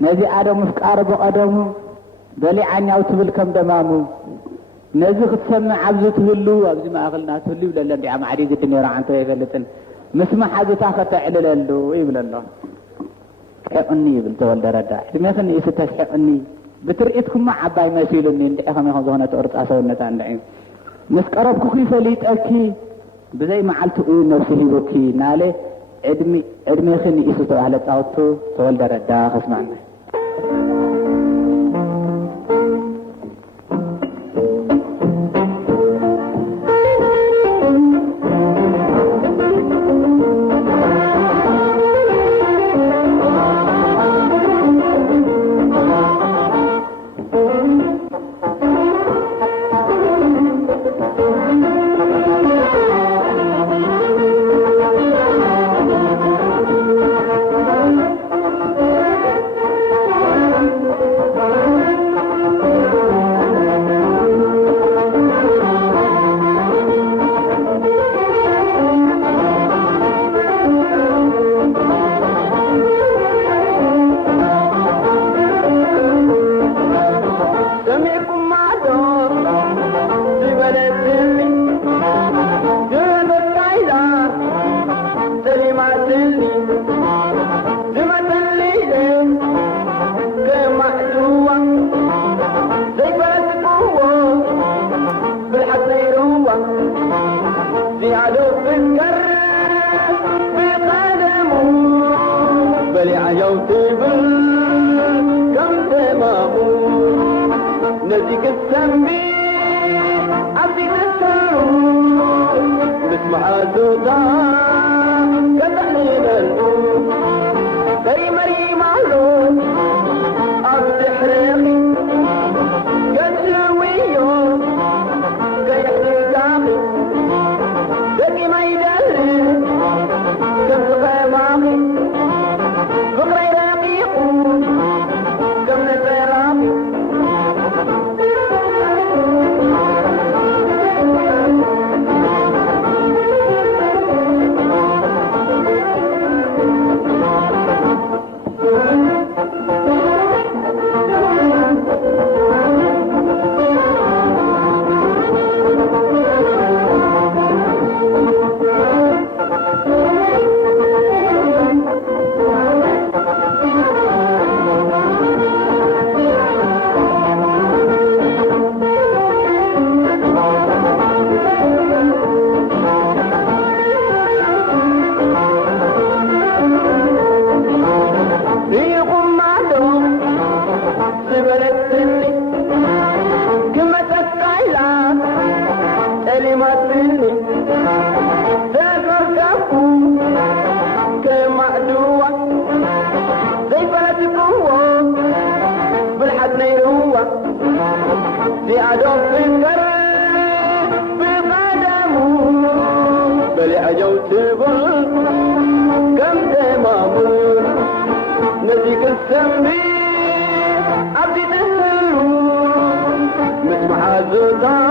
نزي آدم مفكار بقدمه بلي عنياو تبل كم دمامو نزي تسمع عبزو تهلو أبزي ما أغلنا تهلو ولا دي عم عريق الدنيا عنتو يغلطن مسمع حاجة تاخد تعلل له يبل الله حقني يبل تولد ردا ما خلني يفتش حقني بترئيتكم مع عباي ما يسيلوني انت اخمي خزونة أرض أسونا تاندعين نسقربكو كيف ليتأكي بزي ما علتو نفسه بكي نالي عدمي خلني يسوتو أهل تعوتو تولد ردا خسمعنا نزيك السمي عبدي تسلو نسمع زوطا كتحليل الأم مري مري معلوم عبد حريقي قتلويو كيحلي قاقي دقي ما يدري كم تقى معي فقري رقيقون كم نتراقي في عدو فكر بقدمه بل عجو تبل كم تمامه نزيك السمي عبدي تهلو مسمح زوطا